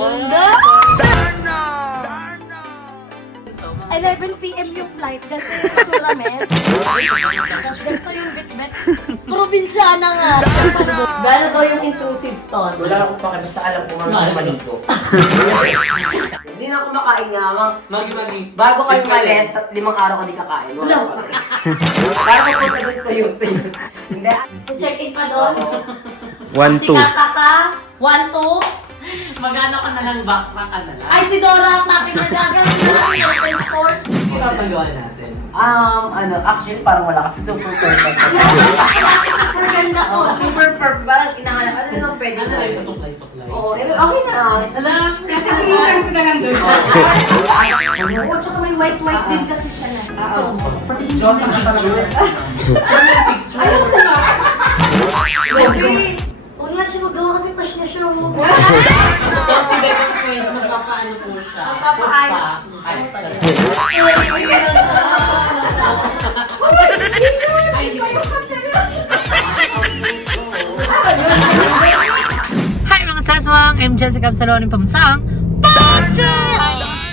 Ganda! 11 p.m. yung flight. Ganito yung itsura, mes. Tapos ganito yung bit-bit. Probinsyana nga. Gano'n daw yung intrusive tone? Wala akong pake, basta alam ko marunong maligo. Hindi na ako makain nga, Magi-magi. bago kayo malis, 5 araw ko di kakain. Wala ko pa. Bago ko tagot tuyot. Hindi. So check-in pa doon? 1-2. Si Kaka, 1-2. Magano ka na lang, backpack ka na lang. Ay, si Dora ang natin na gagawin na lang yung custom store. Pinapagawa natin. Actually parang wala kasi super perfect. Ang ganda ko. Super perfect, parang inahanap. Ano lang pwede Ano ko? lang, pasuklay-suklay. Oo, okay na. Alam, Kasi ilang ko na lang doon. Oo, tsaka may white din kasi siya na. Ito, patingin Diyos mo ang na. kasama ko. Ayaw ko na. Huwag na siya magawa kasi pas niya siya. So, si Bebe Quest, magpapaano po siya? Magpapaano. Ay, Hi mga Seswang! I'm Jessica Absalon ng Pamsang Pacha!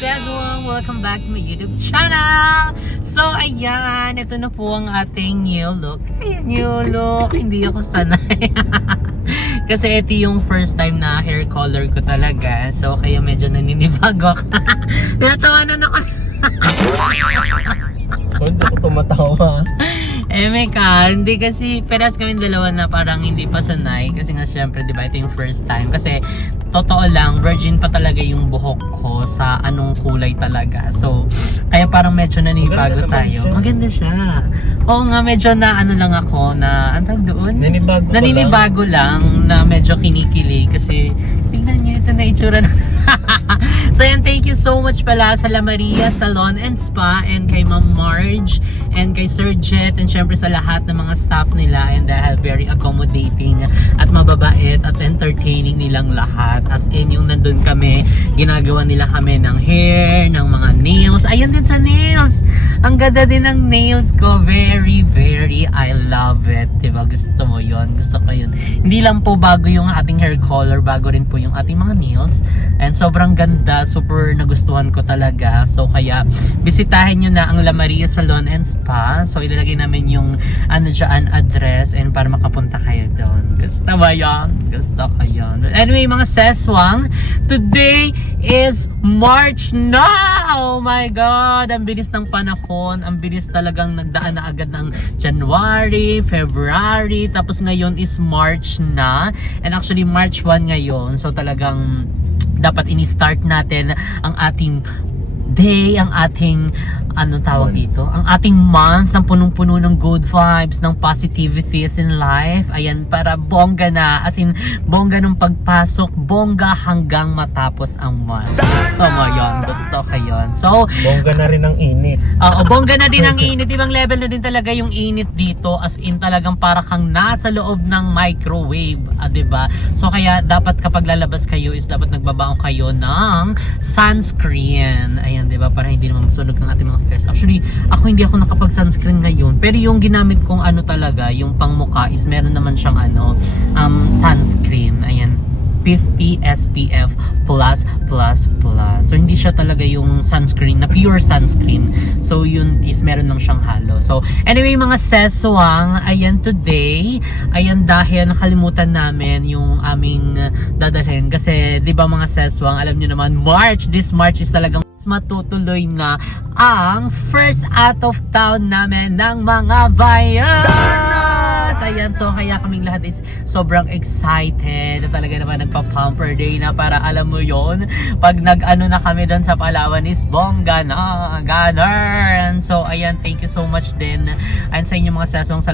Seswang! Welcome back to my YouTube channel! So ayan, ito na po ang ating new look. Ayan, new look. Hindi ako sanay. Kasi ito yung first time na hair color ko talaga. So kaya medyo naninibago ako. Tinatawanan ako. Hindi ako tumatawa. Meka, hindi kasi peras kami dalawa na parang hindi pa sanay kasi nga syempre 'di ba ito yung first time kasi totoo lang virgin pa talaga yung buhok ko sa anong kulay talaga. So kaya parang medyo nanibago tayo. Maganda siya. Oo nga medyo na ano lang ako na antag doon. Naninibago lang na medyo kinikilig kasi tingnan niyo ito na itsura na. So yan, thank you so much pala sa La Maria Salon and Spa and kay Ma'am Marge and kay Sir Jet and syempre sa lahat ng mga staff nila and dahil very accommodating at mababait at entertaining nilang lahat. As in yung nandun kami, ginagawa nila kami ng hair, ng mga nails. Ayan din sa nails! Ang ganda din ng nails ko. Very, very, I love it. Diba? Gusto mo yon, gusto ko yun. Hindi lang po bago yung ating hair color, bago rin po yung ating mga nails. And sobrang ganda, super nagustuhan ko talaga. So kaya, bisitahin nyo na ang La Maria Salon and Spa. So ilalagay namin yung ano dyan, address and para makapunta kayo doon. Gusto ba yan? Gusto ko yun. Anyway, mga Seswang, today is March na! Oh my God! Ang bilis ng panahon. Ang bilis talagang nagdaan na agad ng January, February, tapos ngayon is March na. And actually, March 1 ngayon. So talagang dapat ini-start natin ang ating day, ang ating anong tawag dito? Ang ating month ng punong-puno ng good vibes, ng positivities in life. Ayan, para bongga na. As in, bongga nung pagpasok, bongga hanggang matapos ang month. Gusto mo yun? Gusto ka yun. So, Bongga na rin ang init. oo, bongga na din ang init. Ibang level na din talaga yung init dito. As in, talagang para kang nasa loob ng microwave. Diba? So, kaya dapat kapag lalabas kayo is dapat nagbabaon kayo ng sunscreen. Ayan, diba? Para hindi naman masunog ng ating mga face. Actually, hindi ako nakapag-sunscreen ngayon. Pero yung ginamit kong ano talaga, yung pangmukha is meron naman siyang sunscreen. Ayan. 50 SPF+++. So hindi siya talaga yung sunscreen na pure sunscreen. So yun is meron lang siyang halo. So anyway mga Seswang, ayan today, ayan dahil nakalimutan namin yung aming dadalhin kasi 'di ba mga Seswang, alam niyo naman this March is talagang matutuloy na ang first out of town namin ng mga bayan. Ayan, so kaya kaming lahat is sobrang excited. Talaga naman nagpa-pamper day na para alam mo yon pag nag-ano na kami doon sa Palawan is bongga na, ganun. So ayan, thank you so much din and sa inyo mga Seswang sa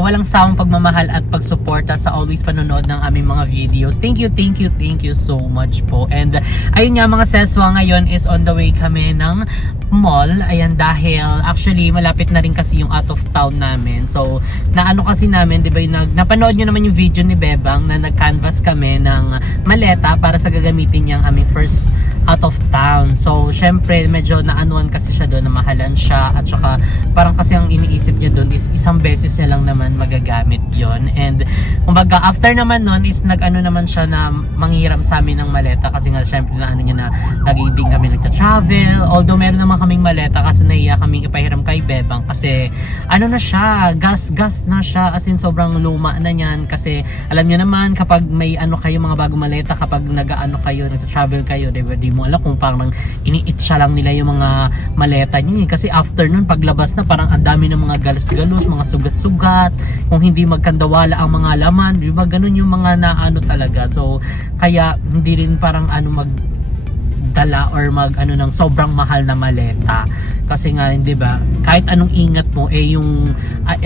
walang sawang pagmamahal at pagsuporta sa always panonood ng aming mga videos. Thank you so much po. And ayun nga mga Seswang, ngayon is on the way kami ng mall. Ayan, dahil actually malapit na rin kasi yung out of town namin. So naano kasi namin, di ba, napanood nyo naman yung video ni Bebang na nag-canvas kami ng maleta para sa gagamitin niyang aming first out of town. So, syempre, medyo naanuan kasi siya doon, namahalan siya, at saka parang kasi ang iniisip niya doon is isang beses niya lang naman magagamit yon. And kumbaga, after naman nun is nag-ano naman siya na manghiram sa amin ng maleta kasi nga syempre na ano niya na lagi din kami nagta-travel. Although meron naman kaming maleta kasi naiya kaming ipahiram kay Bebang kasi ano na siya, gas na siya, as in sobrang luma na niyan kasi alam niyo naman kapag may ano kayo mga bagong maleta, kapag nag-ano kayo, nagta-travel kayo, diba, di mo alam kung parang iniitsa lang nila yung mga maleta niyo kasi after nun paglabas na parang ang dami ng mga galos-galos, mga sugat-sugat, kung hindi magkandawala ang mga laman, di ba ganun yung mga naano talaga. So kaya hindi rin parang ano magdala or mag ano ng sobrang mahal na maleta kasi nga hindi ba kahit anong ingat mo yung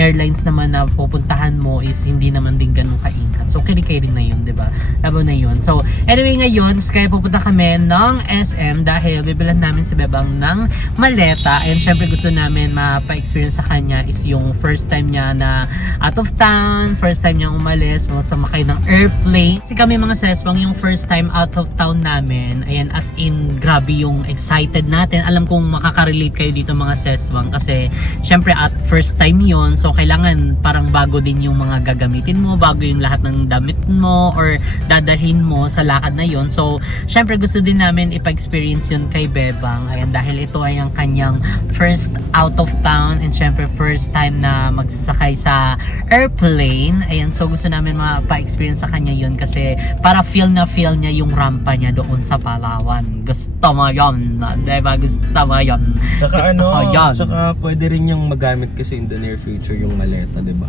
airlines naman na pupuntahan mo is hindi naman din ganun kaingat. So kiri-kiri na yun, di ba? Labo na yun. So anyway, ngayon kaya pupunta kami ng SM dahil bibilan namin si Bebang ng maleta, and syempre gusto namin mapa-experience sa kanya is yung first time niya na out of town, first time niya umalis, sumakay ng airplane. Kasi kami mga sesbang yung first time out of town namin, ayan, as in grabe yung excited natin. Alam kong makaka-relate kayo dito mga sesbang kasi syempre at first time yun, so kailangan parang bago din yung mga gagamitin mo, bago yung lahat ng damit mo or dadalhin mo sa lakad na yun. So syempre gusto din namin ipa-experience yun kay Bebang, ayan, dahil ito ay ang kanyang first out of town and syempre first time na magsasakay sa airplane, ayan. So gusto namin mapa-experience sa kanya yun kasi para feel niya yung rampa niya doon sa Palawan. Gusto mo yun, diba? Gusto mo yun. Saka Gusto ko yun. saka pwede rin niyang magamit kasi in the near future yung maleta, di ba?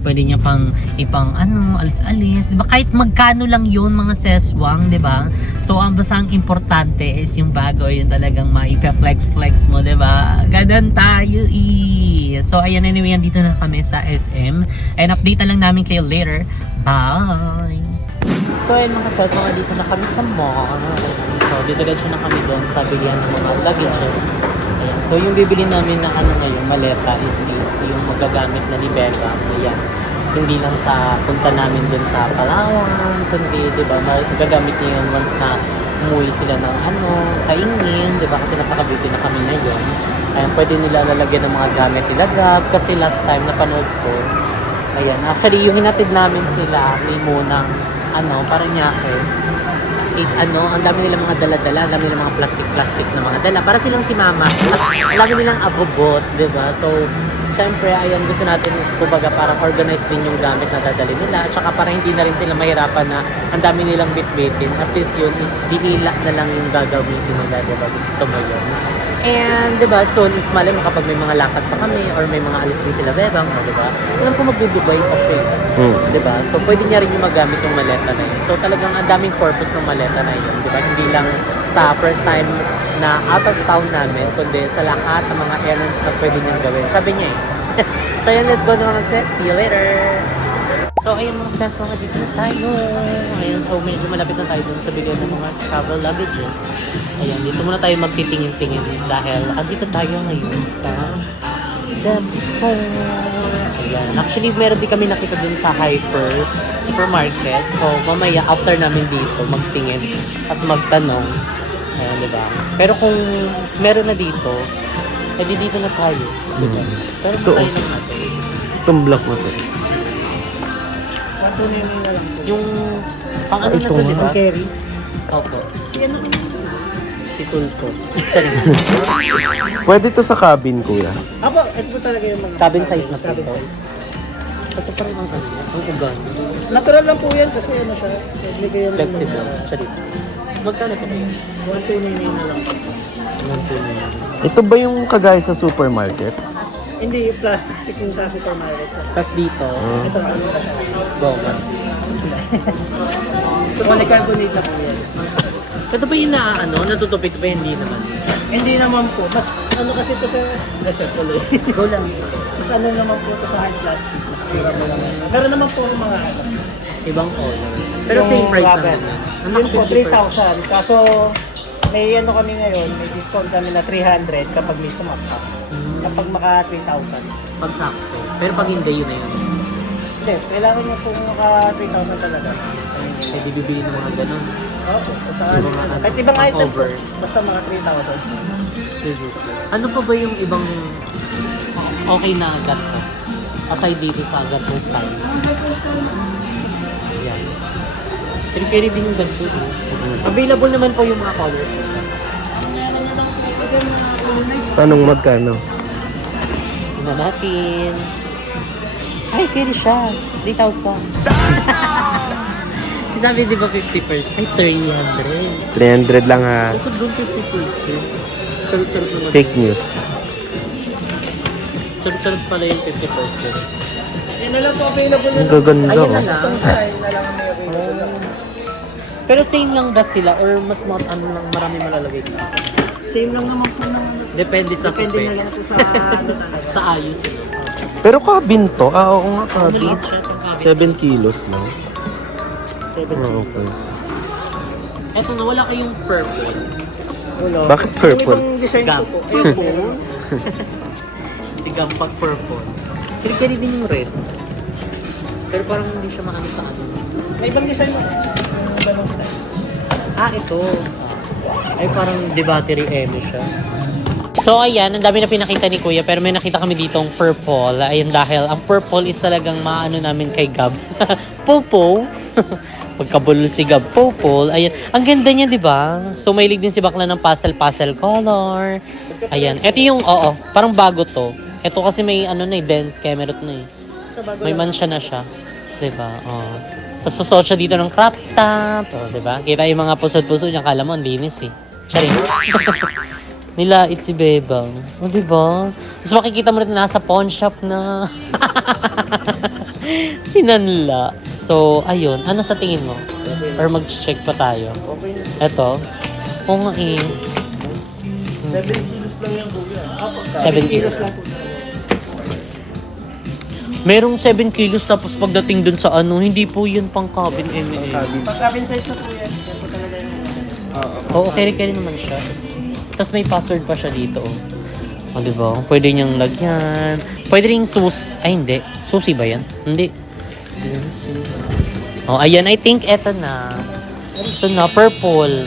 Pwede niya pang ipang ano, alis-alis, 'di ba? Kahit magkano lang 'yun mga seswang, 'di ba? So ang basta ang importante is yung bago, yun talagang maipa-flex mo, 'di ba? Ganun tayo So ayan, anyway, dito na kami sa SM. And update na lang namin kayo later. Bye! So ayun mga seswang, dito na kami sa mall. So didiretso na kami doon sa bilihan ng mga luggages. Ayan. So yung bibili namin ng ano ngayon, maleta is yung magagamit na ni Bebang. Ayan. Hindi lang sa punta namin dun sa Palawan, kundi, di ba, magagamit niya yun once na umuwi sila ng ano, kaingin, di ba, kasi nasa Cavite na kami ngayon. Ayan, pwede nila lalagyan ng mga gamit nila Gab, kasi last time napanood ko, ayan, actually yung hinatid namin sila ni Monang, ano, Paranaque, is ano, ang dami nilang mga dala-dala, ang dami nilang mga plastic-plastic na mga dala, para silang si Mama, at ang dami nilang abobot, di ba, so, syempre, ayan, gusto natin is kumbaga parang organized din yung gamit na dadali nila, at saka parang hindi na rin sila mahirapan na ang dami nilang bitbitin. At least yun is dinila na lang yung gagamitin nila, diba? Gusto mo yun. And diba, soon is mali mo kapag may mga lakad pa kami or may mga alis din sila Bebang, diba? Alam ko magdudubay pa siya, diba? So pwede niya rin yung magamit yung maleta na yun. So talagang ang daming purpose ng maleta na yun, diba? Hindi lang sa first time na out of town namin, kundi sa lahat ng mga errands na pwede niyang gawin. Sabi niya So yun, let's go na mga sis. See you later! So ayun mga sis, mga dito na tayo. Ayun, so medyo malapit na tayo dun sa bilihan ng mga travel luggages. Ayan, dito muna tayo magtitingin-tingin dahil andito tayo ngayon sa Deb Store. Ayan, actually meron din kami nakita dun sa Hyper Supermarket. So mamaya after namin dito magtingin at magtanong. Ayan, diba? Pero kung meron na dito, edi dito na tayo. Diba? Pero Ito, tayo lang natin. Itong block na to. Yung pang ano na Ito to, nga. diba? Carry. Opo. Si Tulpo. Sorry. Pwede to sa cabin, kuya. Apo, ito po talaga yung mga... Cabin size na po Cabin ito. size. Kasi parang ang ano, ang ugan. Natural lang po yan kasi ano siya. Bigay yan Flexible. Charis. Magkano po kayo? 1,299 na lang. Ito ba yung kagaya sa supermarket? Hindi, plastic yung sa supermarket. Tapos dito, Ito ano ba siya? gomas. Ito polycarbonate na po yan. Ito ba yung ano, natutupit ba? Hindi naman. Hindi naman po. Mas ano kasi ito sa... Reset tuloy. Go lang. Mas ano naman po ito sa hard plastic. Mas durable naman. Meron naman po mga ano. Ibang color. Pero yung same price rubber. naman yan. Ang Yun po, 50%. 3,000. Kaso may ano kami ngayon, may discount kami na 300 kapag may sumap ka. Kapag maka 3,000. Pag sakto. Pero pag hindi, yun na yun. Hindi, kailangan nyo po maka 3,000 talaga. Pwede bibili ng mga ganun. Opo, sa Yung mga kahit ibang item po, cover. basta mga 3,000. Ano pa ba yung ibang okay na agat ko? Aside dito sa agat ng style. Ayan. Carry din yung ganito. Available naman po yung mga colors. Anong magkano? Tingnan natin. Ay, carry siya. 3,000. Sabi di ba 50%? Ay, 300. 300 lang ha. Bukod doon 50%. Charot-charot naman. Fake news. Charot-charot pala yung 50%. Yun na lang po available na Ang gaganda Ayun na oh. lang. Itong style na lang may available. Pero same lang ba sila or mas ano lang marami malalagay dito? Same lang naman po naman. Depende sa Depende tupe. na lang po sa ano talaga. Sa ayos. Pero cabin to? Ah, oo nga, cabin. Maliit siya itong cabin. 7 kilos lang. 7 Oh, okay. Eto na, wala kayong purple. Wala. Bakit purple? Yung ibang design ko Gam. po. Purple? Si Gampak purple. Kiri-kiri din yung red. Pero parang hindi siya maano sa ano. May ibang design mo. Yung ganong style. Ah, ito. Ay, parang di battery eme siya. So, ayan, ang dami na pinakita ni Kuya, pero may nakita kami ditong purple. Ayan, dahil ang purple is talagang maano namin kay Gab. Popo. Pagkabulol si Gab, Popol. Ayan, ang ganda niya, di ba? So, mahilig din si Bakla ng pastel color. Ayan, ito yung, oo, parang bago to. Ito kasi may ano na eh, dent camerot na eh. May mansya na siya. Di ba? Oo. Tapos susot siya dito ng crop top. O, di ba? Kita yung mga pusod-pusod niya. Kala mo, ang linis eh. Charing. Nilait si Bebang. O, di ba? Tapos makikita mo rin na nasa pawn shop na. Sinanla. So, ayun. Ano sa tingin mo? Or mag-check pa tayo? Okay na. Eto. Oo nga eh. 7 kilos lang yan po yan. 7 kilos lang po. Merong 7 kilos tapos pagdating dun sa ano, hindi po yun pang cabin M&M. Pag cabin size na po yan. Yan po talaga yung... Oo, carry naman siya. Tapos may password pa siya dito. O, diba? Pwede niyang lagyan. Pwede rin ay hindi. Susi ba yan? Hindi. Oh, ayan, I think eto na. Ito na, purple.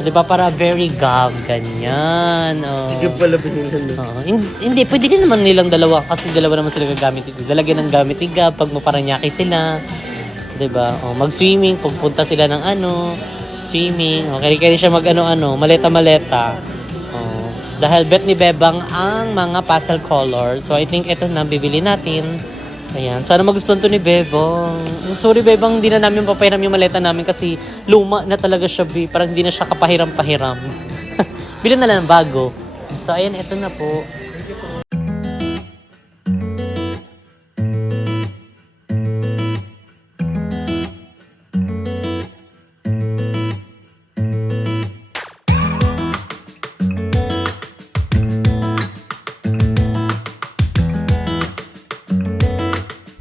Diba, para very Gab, ganyan. Oh. Sige pala binilan na. Oo. Hindi, pwede din naman nilang dalawa kasi dalawa naman sila gagamit dito. Lalagyan ng gamit ni Gab pag maparanyaki sila. 'Di ba? Oh, mag-swimming, pagpunta sila ng ano, swimming. Oh, kaya siya mag-ano-ano, maleta-maleta. Oh, dahil bet ni Bebang ang mga pastel color. So I think ito na bibili natin. Ayan, sana magustuhan to ni Bebang. Sorry Bebang, hindi na namin papahiram yung maleta namin kasi luma na talaga siya, B. Parang hindi na siya kapahiram-pahiram. Bilhin na lang ng bago. So ayan, ito na po.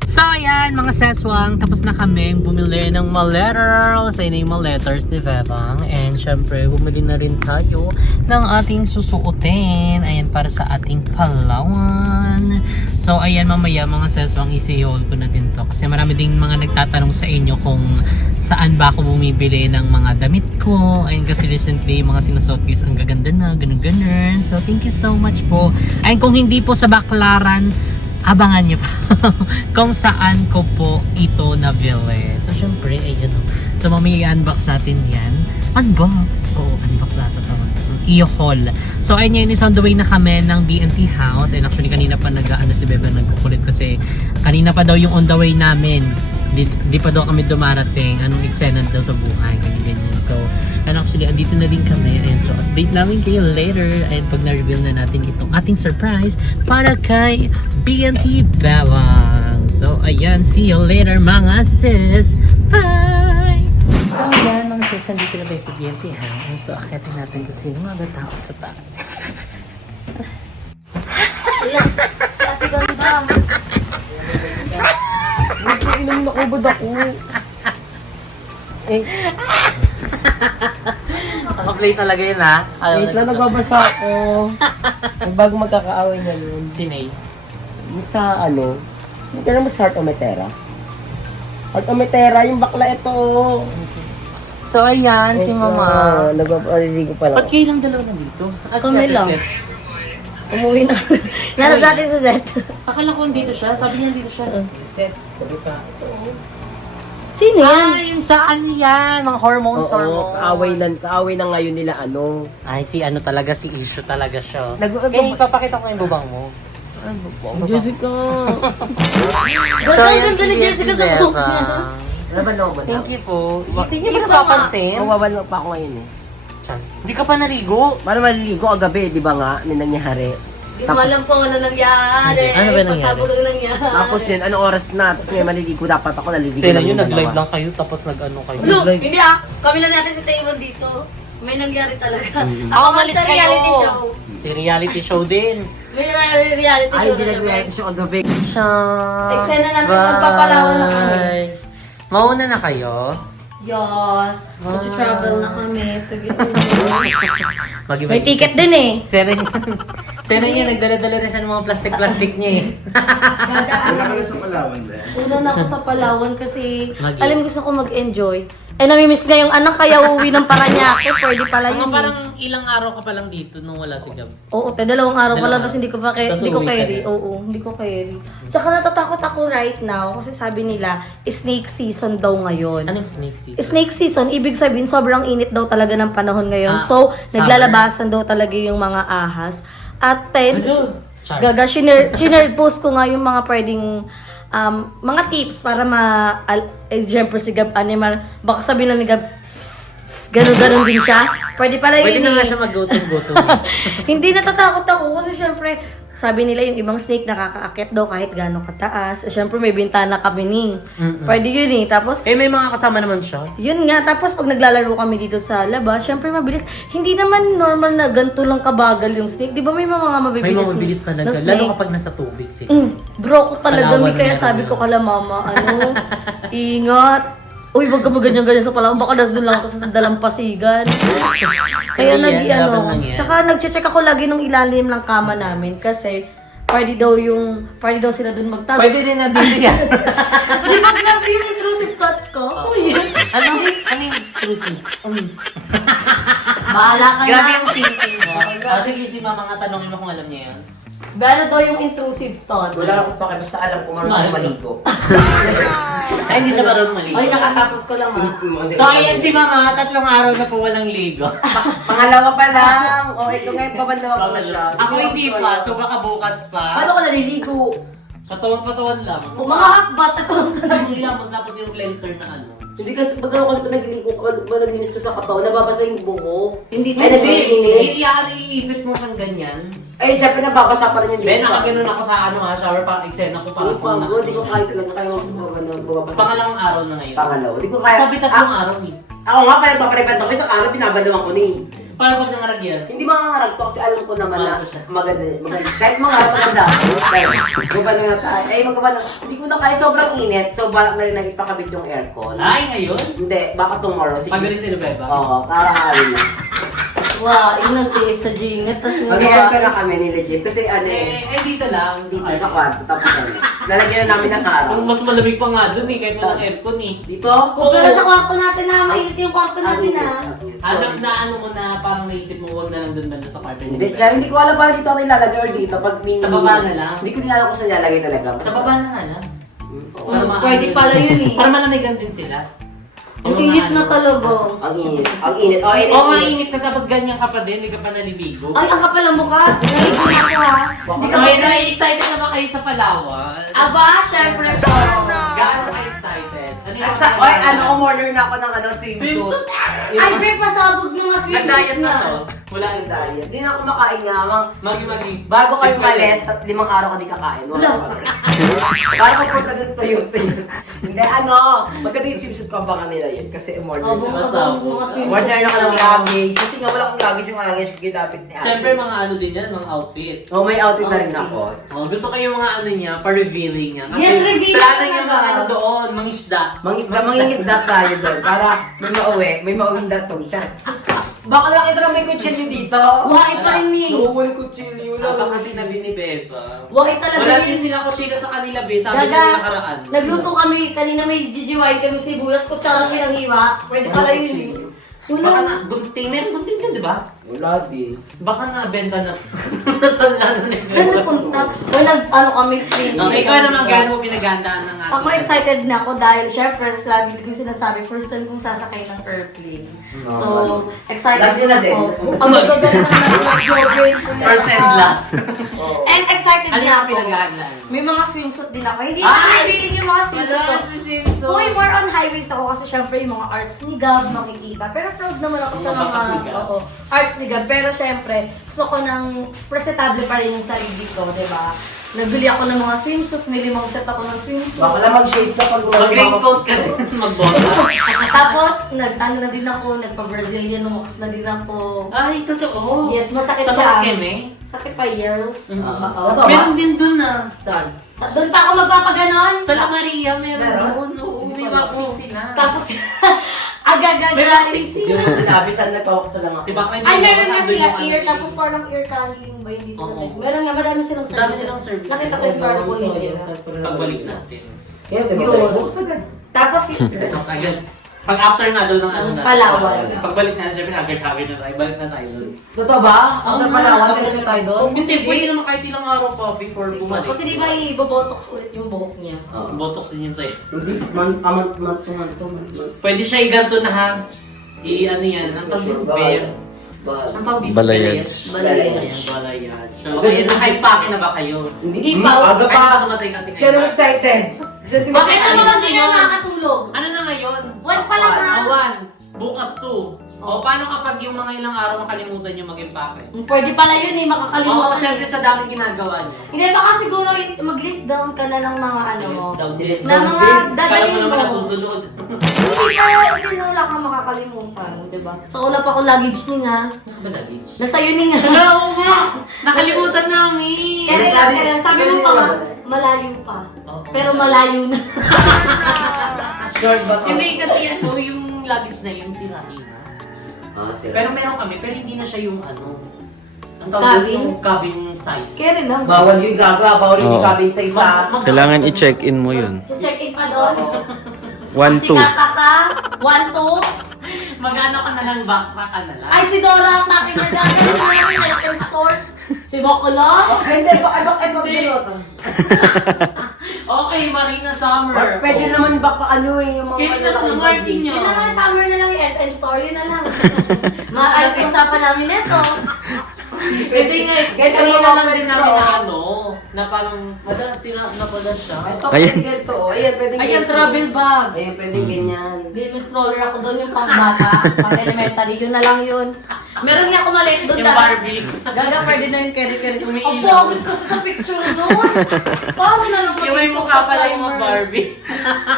So ayan mga seswang, tapos na kaming bumili ng maletters. Ayun na yung maletters ni Bebang. And syempre, bumili na rin tayo ng ating susuotin. Ayan, para sa ating Palawan. So ayan, mamaya mga seswang, isi-haul ko na din to. Kasi marami ding mga nagtatanong sa inyo kung saan ba ako bumibili ng mga damit ko. Ayun, kasi recently, mga sinusuot ko is ang gaganda na, ganun-ganun. So thank you so much po. Ayun, kung hindi po sa Baclaran, abangan nyo pa kung saan ko po ito nabili. So, syempre, ayun o. So, mamaya i-unbox natin yan. Unbox! Oo, unbox natin ito. I-haul. So, ayun yun is on the way na kami ng BNT house. And actually, kanina pa nag-ano si Bebe, nagkukulit kasi kanina pa daw yung on the way namin. Di pa daw kami dumarating. Anong eksena daw sa buhay. Ganyan. So, and actually, andito na din kami. And so, update namin kayo later. And pag na-reveal na natin itong ating surprise para kay BNT Bebang. So, ayan. See you later, mga sis. Bye! So, ayan, mga sis. Nandito na tayo sa BNT house. So, akitin natin kung sino mga tao sa taas. Si Ate Ganda. Inom na ubod ako. Eh. Naka-play talaga yun, ha? Wait lang, nagbabasa ako. Bago magkakaaway ngayon. Sinay. Sa ano, hindi mo sa Heart o Metera? At umitera yung bakla ito. So, ayan, si Mama. Nagpapaliligo pa lang. Ba't kayo lang dalawa na dito? Kami lang. Umuwi na. Nasa sa atin sa set. Akala ko dito siya. Sabi niya dito siya. Set. Sabi ka. Sino yan? Yung saan yan? Mga hormones, Oo, kaaway na ngayon nila ano. Ay, si ano talaga, si issue talaga siya. Nag- Ipapakita ko yung bubang mo. Jessica. Ganda ganda ni Jessica sa buhok niya. Laban na ako. Thank you po. Hindi Hindi mo pa napapansin? Mawawala pa ako ngayon eh. Hindi ka pa naligo. Para maliligo kagabi, di ba nga, may nangyari. Hindi mo alam kung ano nangyari. Ano ba nangyari? Pasabog ang nangyari. Tapos yun, anong oras na? Tapos may maliligo, dapat ako naliligo. Sila na yun, yung nag-live dalawa. lang kayo, tapos nag-ano kayo. No, hindi kami lang natin si Taymon dito. May nangyari talaga. Ako malis sa reality show. Si reality show din. May reality Ay, show hindi na siya. nag-reality show kagabi. Eksena namin magpapalawan na kami. Mauna na kayo? Yes. Mag-travel na kami. Mag-iba- May ticket din eh. Seren niya, nagdala-dala na siya ng mga plastic-plastic niya eh. Wala ka na sa Palawan, be. Una na ako sa Palawan kasi Mag- alam gusto ko mag-enjoy. Eh, namimiss nga yung anak kaya uuwi ng Paranaque. Pwede pala Mga yun. parang ilang araw ka pa lang dito nung wala si Gab. Oo, dalawang araw pa lang tapos hindi ko pa Tapos hindi ko uwi ka carry. rin. Oo, hindi ko carry. Tsaka natatakot ako right now kasi sabi nila snake season daw ngayon. Anong snake season? Snake season, ibig sabihin sobrang init daw talaga ng panahon ngayon. Ah, So, summer. naglalabasan daw talaga yung mga ahas. At 10, Ano? Char. gaga, shinare post ko nga yung mga pwedeng mga tips para siyempre si Gab animal, baka sabihin lang ni Gab, gano'n din siya. Pwede pala Pwede yun na nga eh. siya mag-gutom-gutom. Hindi natatakot ako kasi syempre, sabi nila yung ibang snake nakakaakyat daw kahit gano'ng kataas. Syempre may bintana kami ning. Pwede yun eh. Tapos, Eh, may mga kasama naman siya. yun nga. Tapos pag naglalaro kami dito sa labas, syempre mabilis. Hindi naman normal na ganito lang kabagal yung snake. Di ba may mga May mabibilis mga mabilis talaga. na Lalo snake? kapag nasa tubig sila. Bro ko talaga. Palawan Kaya meron sabi yun. ko kala mama, ingat. Uy, wag ka ganyan-ganyan sa Palawan. Baka doon lang ako sa dalampasigan. Kaya Hindi yan, laban lang yan. Tsaka nagche-check ako lagi ng ilalim ng kama namin kasi pwede daw sila doon magtago. Pwede rin na din yan. Di ba grabe yung intrusive thoughts ko? Uy, Ano yung exclusive? bahala ka na. Grabe yung thinking mo. Sige, si Mama nga tanongin mo kung alam niya yan. Ano daw yung intrusive thought? Wala akong pake, basta alam ko marunong ako maligo. Ay, hindi siya marunong maligo. Ay, nakatapos ko lang So, ayan si Mama, 3 araw na po walang ligo. Pangalawa pa lang. O, ito ngayon, pabalawa ko na siya. Ako hindi pa, so baka bukas pa. Paano ko naliligo? Katawan-katawan lang. Mga hakbat ito. Ang hilamos tapos yung cleanser na ano. Hindi kasi, pag ako kasi pag naglinis ko sa katawan, nababasa yung buko. Hindi Ay, naglinis. Iipit mo kang ganyan. Ay, syempre nababasa pa rin yung Ben, dito sa- nakaganon ako sa shower pa, eksena ko Ay, para pagod, di ko kaya talaga kayo magbabasa. Pangalawang araw na ngayon. Pangalawa, di ko kaya. Sabi 3 araw eh. Ako nga, pero paparipad ako, isang araw, pinabalawan ko ni. Para pag nangarag yan. Hindi mangangarag to kasi alam ko naman na Bago siya. maganda. Kahit mga maganda. Maganda na tayo. Ay, maganda. Hindi ko na kaya sobrang init. So, balak na rin na ipakabit yung aircon. Ay, ngayon? Hindi, baka tomorrow. Sige. Pagalis ni Beba. Oo, karang-arin na. Wow, yung nagtiis sa jingat. Tapos Mag-aircon na kami ni Legit. Kasi ano eh, Dito lang. dito sa kwarto. Tapos ano, lalagyan na namin ng araw. Ang mas malamig pa nga dun eh, kahit walang aircon eh. Dito? Kung pero sa kwarto natin na, mainit yung kwarto natin na. Alam na ano mo na parang naisip mo, huwag na lang dun banda sa kwarto Hindi, niya. kaya hindi ko alam parang dito ako ilalagay or dito. Pag may... Sa baba na lang? Hindi ko din alam kung saan ilalagay talaga. Sa baba na nga lang. Pwede pala yun eh. Para malamigan din sila. Ang Yung mga init na ano. talaga. Ang init. Ang init. Oh, init. Oo, mainit na tapos ganyan ka pa din, hindi ka pa naliligo. Ay, ang kapal ang mukha. Naligo na ako ha. Hindi ka So, ba excited na ba kayo sa Palawan? Aba, syempre po. Gaano ka excited? Ano yung Oy, ano, umorder na ako ng swimsuit. Swimsuit? Ay, Bre, pasabog mga Nag-diet swimsuit na na. to? Wala Ang yung diet. diet. Hindi na ako makain nga. Magi-magi. Bago kayo Siyempre, malis, 5 araw ka di kakain. Wala Wala. ka. Para magpunta doon tuyo-tuyo. Hindi, ano, magkata yung swimsuit ko, abangan nila yun. Kasi umorder Oh, na. pasabog mga swimsuit. Order na ka ng luggage. Kasi nga wala akong luggage, yung luggage ko ginapit ni Ate. Siyempre, mga ano din yan, mga outfit. Oh, may outfit na rin ako. Oh, gusto ko yung mga ano niya, pa-revealing niya. Kasi Yes, revealing plano niya talaga. mga ano doon, mangisda. Mangingisda tayo doon. Para may mauwi, may mauwing datong siya. Baka nakita na may kutsilyo dito. Why pa rin ni. Nakukuha yung kutsilyo na. Baka tinabi ni Beba. Why talaga Wala ni. din sila kutsilo sa kanila, Be. Sabi nila yung nakaraan. Nagluto kami, kanina may gigiwain kami sibuyas, kutsara pinanghiwa. Pwede pala yun eh. Baka na, gunting. Meron gunting dyan, di ba? Wala din. Baka na-benta na. Nasaan na Saan napunta? Ano kami, free. Okay, ikaw naman gaano mo pinagandaan ng ating... Ako excited na ako dahil syempre, lagi ko sinasabi, first time kong sasakay ng airplane. So, excited Last nila din. ako. Ang magaganda ng last girlfriend ko. First and last. And excited Ano din yung ako. pinagandaan? May mga swimsuit din ako. Hindi na feeling yung mga swimsuit ko. Simpson. Uy, more on highways ako kasi syempre yung mga arts ni Gab makikita. Pero proud naman ako sa Mga bakas ni mga Gab. arts ni Gab. Pero syempre, gusto ko ng presentable pa rin yung sarili ko, di ba? Nagbili ako ng mga swimsuit, may 5 set ako ng swimsuit. Baka lang mag-shade ka pag Mag-raincoat ka din. Magbota. Tapos, ano na din ako, nagpa-Brazilian wax na din ako. Ay, totoo. Yes, masakit Sa siya. mga keme? Sakit pa years. Oo. Totoo ba? Meron din dun na. Saan? Doon pa ako magpapaganon. Sa La Maria, meron Meron? doon. Oo, may waxing sila. Tapos, agagaga. May waxing sila. Yung sinabi saan nagpawak sa lang ako. Si Baka Ay, meron nga masyado sila yung ear, ano tapos parang ear candling ba yun dito sa Oo. leg? Meron nga, madami silang services. Dami nilang services. Nakita ko yung Starbucks po yun. Pagbalik natin. Kaya, Yun. ganun. Bukas agad. Tapos, Tapos agad. Pag after na daw ng ano Ang na. Palawan. Pagbalik na, syempre agad-agad na tayo. Balik na tayo doon. Totoo ba? Ang Oo, Palawan, nga. ganito tayo doon? Hindi, pwede naman kahit ilang araw pa before bumalik. kasi di ba i-botox ulit yung buhok niya? Botox din yun sa'yo. Hindi, manto. Pwede siya i-ganto na ha. I-ano yan. Ang tawag dito, bear. Ang tawag dito, Balayage. Balayage. Ayan, balayage. So, kayo sa hype pack na ba kayo? Hindi pa. Aga Ay, pa. nakamatay kasi Siya kayo. naman excited. Bakit Ano ano lang na din na ngayon? makakatulog? Ano na ngayon? One pa lang ha. Awan. Bukas 2. O, paano kapag yung mga ilang araw makalimutan nyo mag-impake? Pwede pala yun eh, Oo, makakalimutan. syempre sa daming ginagawa nyo. Hindi, baka siguro mag-list down ka na ng mga ano mo. List down. Na mga Kala dadalhin mo mo. naman nasusunod. Hindi pa, hindi na wala kang makakalimutan, di ba? So wala pa akong luggage ni nga. Nakabadagage. Nasa yun ni nga. Oo nga! Nakalimutan namin! Kaya sabi mo pa nga, malayo pa. Oo. Pero malayo na. Short ba to? Hindi kasi ano, yung luggage na yun si Rahina. Sira. Pero meron kami, pero hindi na siya yung ano. Ang Cabin? tawag yung cabin size. Kaya rin lang. Bawal yung gaga, bawal yung Oo. cabin sa isa. Kailangan i-check-in mo yun. So check-in pa doon. 1, Si 2. Kaka, 1, 2. Mag-ano ka na lang, backpack ka na lang. Ay, si Dora ang takin na dahil ng SM store. Si Bakula. Hindi, bakit Okay, Marina Summer. Pwede naman baka ano eh, yung mga Kaya na ng Martin nyo. Yun na nga, summer na lang yung SM store. Yun na lang. Maayos yung usapan namin ito. Hindi nga, Kahit ano kanina mga lang din pwede namin to. na ano, na parang, madala sila, napadala siya. Ito, Ayan. pwede ganito. Ayan, pwede Ayan, ganito. travel bag. Ayan, pwede ganyan. May stroller ako doon, yung pang bata, pang elementary, yun na lang yun. Meron nga ako maliit doon. Yung Barbie. Gaga, pwede na yung keri-keri. Yung may Ang ilaw. pangit kasi sa picture doon. Paano na lang Yung may mukha pala yung mga Barbie.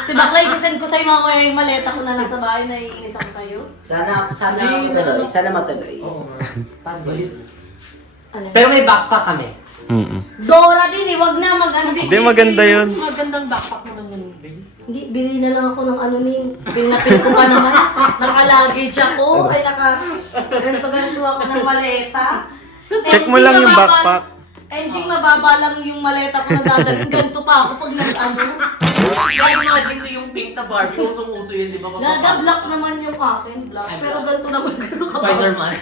Si Bakla, isasend ko sa'yo mga kuya yung maleta ko na nasa bahay, naiinis ako sa'yo. Sana Hindi, matuloy. ano. Sana matuloy. Oo. Ano? Pero may backpack kami. Dora din eh, wag na mag-ano. Hindi, maganda yun. Magandang backpack naman yun. babe. Hindi, bili na lang ako ng ano nin. Pinapil ko pa naman. Naka-luggage ako. Ay, ganto-ganto ako ng maleta. Check mo lang yung backpack. Ending mababa lang yung maleta ko na dadalhin. Ganto pa ako pag nag-ano. Kaya imagine ko yung pink na Barbie. Usong-uso yun, di ba? Naga-black naman yung akin. Black. Pero ganto naman ganto ka. Spider-Man.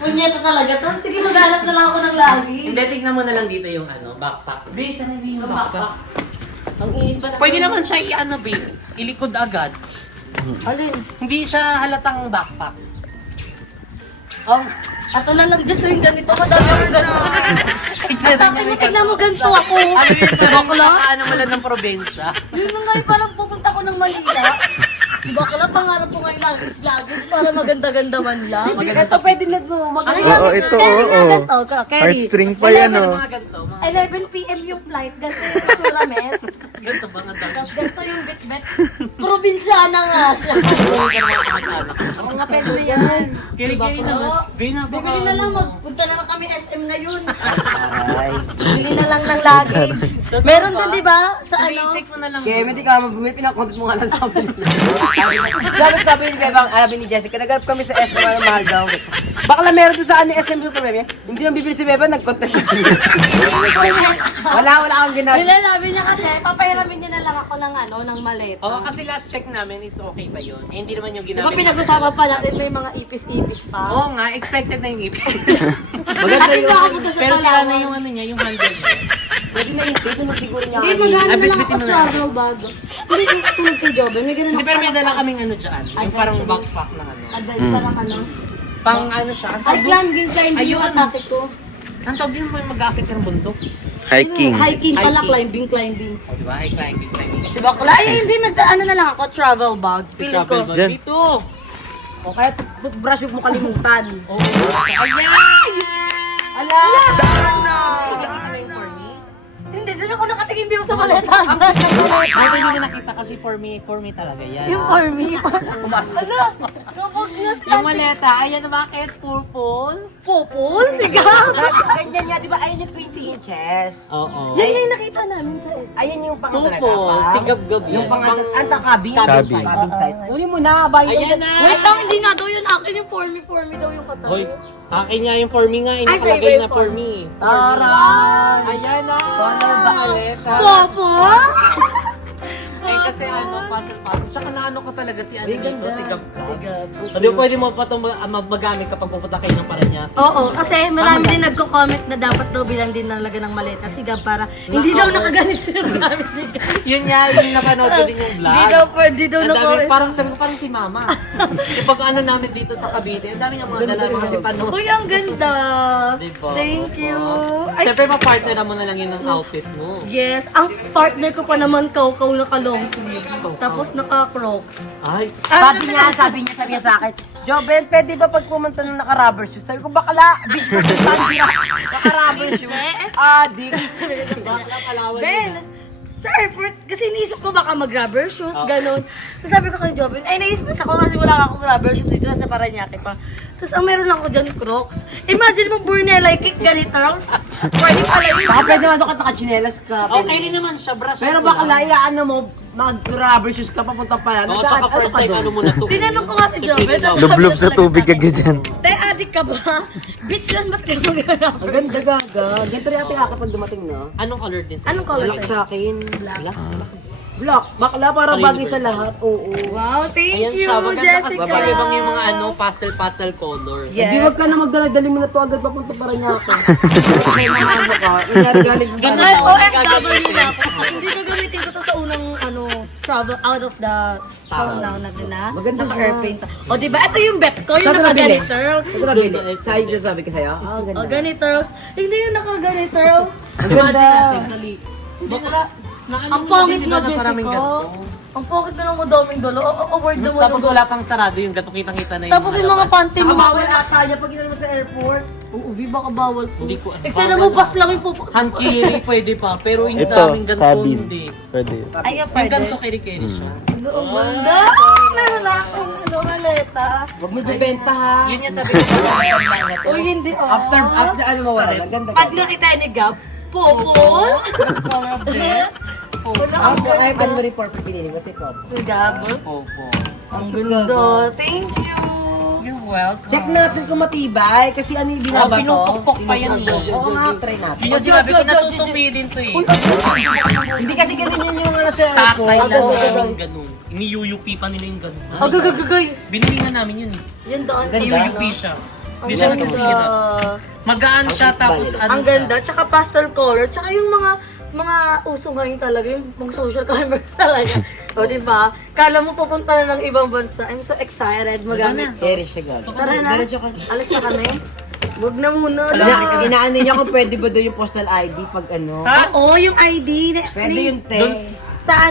Punyeta talaga to. Sige, maghanap na lang ako ng luggage. Hindi, tignan mo na lang dito yung ano, backpack. Babe, kanina yung backpack. Ang init pa. Pwede naman siya i-ano, babe. Ilikod agad. Alin? Hindi siya halatang backpack. Ato na lang just yung ganito. Madami akong ganito. Tapos mo, tignan mo ganito ako. Ano yun? Si Bakla? Ano mo lang ng probensya? Yun na nga yung parang pupunta ko ng Manila. Si Bakla, pangarap ko ngayon luggage para maganda-ganda man lang. Ito pwede na po. Oo, ito, Carry nga oo. ganito. Carry. Heartstring pa yan, oh. Mga ganito, mga 11 p.m. yung flight. Ganito yung itsura, mes. ganito ba nga dami? Tapos ganito yung bit-bit. Probinsyana nga siya. Mga pwede na yan. Kiri-kiri naman. Bibili na lang, magpunta na lang kami SM ngayon. Ay. Bili na lang ng luggage. Meron doon, di ba? Sa Hindi, ano? check mo na lang. Kaya, hindi ka bumili, pinakontent mo nga lang sa amin. Sabi ni Bebang, sabi ni Jessica, naghanap kami sa SM na mahal daw. Bakla meron dun sa SM yung problema. Hindi nang bibili si Bebang, nag-contest. wala akong ginagawa. Hindi, sabi niya kasi, papahiramin niya na lang ako ng ng maleta. Oo, kasi last check namin is okay pa yun. Eh, hindi naman yung Di ba ginamit. pinag-usapan pa natin may mga ipis-ipis pa? Oo nga, expected na yung ipis. Maganda Atin yun. ba ako punta sa Pero sila Palawan? na yung ano niya, yung handle niya. Pwede na yung tape, nung siguro niya. Hindi, magana na lang Bitbitin ako mo na. travel bag. Hindi ko tulad kay Joben, may ganun Hindi, ako. pero may dala kaming ano dyan. Yung parang backpack na ano. Advance parang Pang ano siya. Ay, climbing Ayun. yung atake ko. Ang tawag yung mag-akit ka ng bundok. Hiking. Hiking pala, Hiking. climbing. O, di ba? High climbing. Si Bakla, ay hindi, ano na lang ako, travel bag. Feeling ko. Travel bag. Dyan. Dito. O kaya toothbrush yung mo kalimutan. Oo. Ayan! Ala! Nakikita mo yung for me? Hindi, doon ako nakatingin biyo sa maleta. Ay, hindi mo nakita kasi for me talaga yan. Yung for me. Ano? Kapag Yung maleta, ayan na bakit? Purple? Popol? Siga. Ganyan nga, di ba? Ayun yung 20 inches. Oo. Yan yung nakita namin sa S. Ayun yung pang talaga. Purple. pa. Si Gab-Gab yan. Yung pang cabin. Cabin. Cabin size. Uli mo na, bayo. Ayan na! Wait lang, hindi nga daw yun akin yung for me daw yung katabi. Hoy, akin nga yung for me nga. Ay, Inakalagay sa iba na yung for for me. Taran! Ayan na! Color ba maleta? Popol? Eh kasi ano, puzzle. Tsaka naano ko talaga si ano dito, si Gab-Gab. Si Gab. Hindi pwede mo pa itong magamit kapag pupunta kayo ng Paranaque. Oo, kasi marami din nagko-comment na dapat daw bilang din nalaga ng maleta si Gab para hindi daw nakaganit siya gamit ni Gab. Yun nga, yung napanood ko din yung vlog. Hindi daw pwede daw Ang na dami, parang sabi ko, parang si Mama. Kapag ano namin dito sa Cavite, ang dami niyang mga dala, mga tipanos. Uy, ang ganda! Diba? Thank you! Ay, Siyempre, ma-partner mo na lang yun ng outfit mo. yes, ang partner ko pa naman kaw-kaw na ka-long sleeve. Tapos naka-crocs. Ay, Sabi niya sa akin, Joben, pwede ba pag pumunta na naka-rubber shoes? Sabi ko, bakla, bitch, naka-rubber shoes. Adik. bakla Palawan Ben, yun. sa airport, kasi iniisip ko baka mag-rubber shoes, ganun. So sabi ko kay Joben, ay naisip ako kasi wala akong rubber shoes dito, nasa Paranaque pa. Tapos ang meron lang ako dyan, crocs. Imagine mo, Brunella, kick ganitong. Pwede pala yun. Baka pwede naman doon ka nakachinelas ka. Okay rin naman siya, brush. Pero bakla, ano mo, mag-rubber shoes ka papunta pala. Oo, tsaka first time ano muna to. Tinanong ko nga si Joben, tapos Lublob sabi sa niya tubig talaga sa agad yan. akin, Te, adik ka ba? Bitch lang, ba't ka mag-rubber? Ang ganda gaga. Ganito rin ate kapag dumating na. Anong color din? Anong color Black sa'yo? sa akin. Black. Bakla, para bagay sa lahat. Oo. Wow, thank Ayan you, siya, maganda kasi Jessica. babang yung mga ano, pastel color. Yes. Hindi wag ka na magdala-dali mo na to agad papunta para niya ako. Kasi naman ka. Ingat-galit mo Ganun Ay, ako, OFW na ako. Hindi gagamitin ko to sa unang travel out of the town now na din na. Maganda Naka-airplane to. O diba, ito yung bet ko, yung Saan ka nabili? naka-ganiters. Ito na, Billy. Sa'yo dyan sabi ko sa'yo. Ah, O ganiters. Hindi yung naka-ganiters. Ang ganda. Bakla, Ang pangit mo, Jessica. Ang pangit na lang mo daming dalo. Award naman. Tapos wala pang sarado yung gato kitang-kita na yung Tapos yung mga panty mo. Bawal ata niya pag mo sa airport. Oo, baka bawal to. Hindi ko- Eksena mo, bus lang yung pupunta. Hand-carry pwede pa, pero yung Ito, daming ganito cabin. hindi. Pwede. Ay, Yung pwede. ganito carry siya. Ang ganda. Meron na akong maleta. Huwag mo bibenta ha. Yun yung sabi ko pa na to. Uy, hindi. After ano mawala. Ang ganda. Pag nakita ni Gab, popol. Color of this. Ang ay ano mo report for pinili. What's it called? Si Gab. Popo. Ang ganda. Thank you. You're welcome. Check natin kung matibay. Kasi ano yung binaba to? Pinupukpok pa yan eh. Oo nga, try natin. Yun yung sinabi ko, natutupi din to eh. Hindi kasi ganun yun yung ano sa Sakay airport. lang namin ganun. Ini-UUP pa nila yung ganun. Agagagagay. Binili nga namin yun eh. Yan doon. I-UUP siya. Hindi siya nasisira. Magaan siya tapos ano Ang ganda. Tsaka pastel color. Tsaka yung mga uso ngayon talaga, yung mga social climbers talaga. O, diba? Kala mo pupunta na ng ibang bansa. I'm so excited magamit to. Carry siya gag. Tara na. Alis na kami. Huwag na muna. Inaano niya kung pwede ba doon yung postal ID pag ano. Ha? Oo, yung ID. Pwede yung te. Sa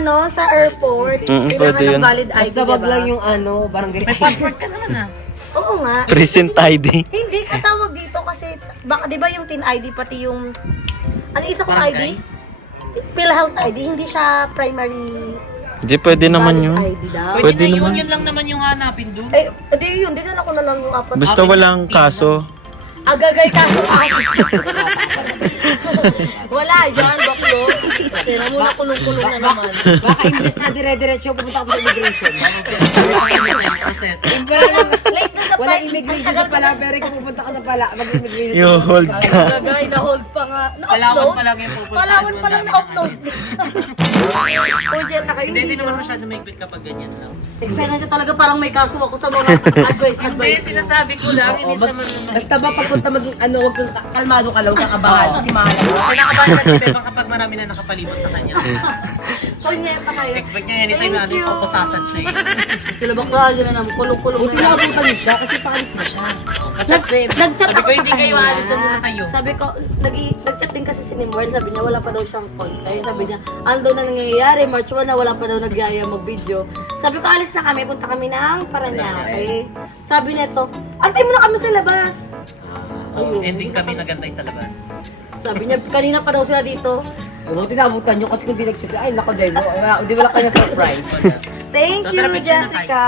airport. pwede Kailangan yun. ng valid ID, Basta wag diba? lang yung ano, barangay May passport ka naman ah. Oo nga. Present ID. Hindi katawag dito kasi, baka di ba yung TIN ID, pati yung, ano isa kong Barangay? ID? PhilHealth ID, hindi siya primary Hindi pwede naman valid yun. ID daw. Pwede Pwede na yun, naman. yun lang naman yung hanapin doon. Eh, di yun, dinala ko na lang yung apat. Basta walang kaso. Agagay kaso. Wala, yan, baklo. Kasi na muna kulong-kulong na naman. Baka imbes na dire-diretso pupunta ako sa immigration. Process. Late na sa Wala part. immigration sa pala, pero ikaw pupunta ka sa pala, mag-immigration. Yung hold ka. Gagay, na-hold pa nga. Palawan Na-upload? pa lang yung pupuntahan Palawan mo pa lang namin. na-upload. Project na kayo. Hindi naman masyado maigpit kapag ganyan lang. Eksena niya talaga parang may kaso ako sa mga advice. Hindi, sinasabi ko lang, hindi siya man... Basta ba pagpunta maging ano, huwag kang kalmado ka lang, kakabahan, si Mahal. Kinakabahan kasi Bebang kapag marami na nakapalibot sa kanya. Kunyeta kayo. Expect niya anytime Thank na ano you. yung pupusasan siya eh. Sila bakla dyan na naman, kulong-kulong Buti na lang. nakapunta niyo siya kasi paalis na siya. Kachat din. Nag-chat Sabi ako ko, sa hindi kayo kanya. alis muna kayo. Sabi ko, nag-chat din kasi si Nimwell. Sabi niya, wala pa daw siyang content. Sabi niya, ano daw na nangyayari? March 1 na wala pa daw nagyaya mag-video. Sabi ko, alis na kami. Punta kami ng Paranaque. Sabi niya to, antay mo na kami sa labas. Ayun. Ending kami nagantay sa labas. Sabi niya, kanina pa daw sila dito. Buti naabutan niyo kasi kung di nag-chat, ay nako Delo, di wala kanya surprise. Thank So, you, tara, picture na tayo. Jessica.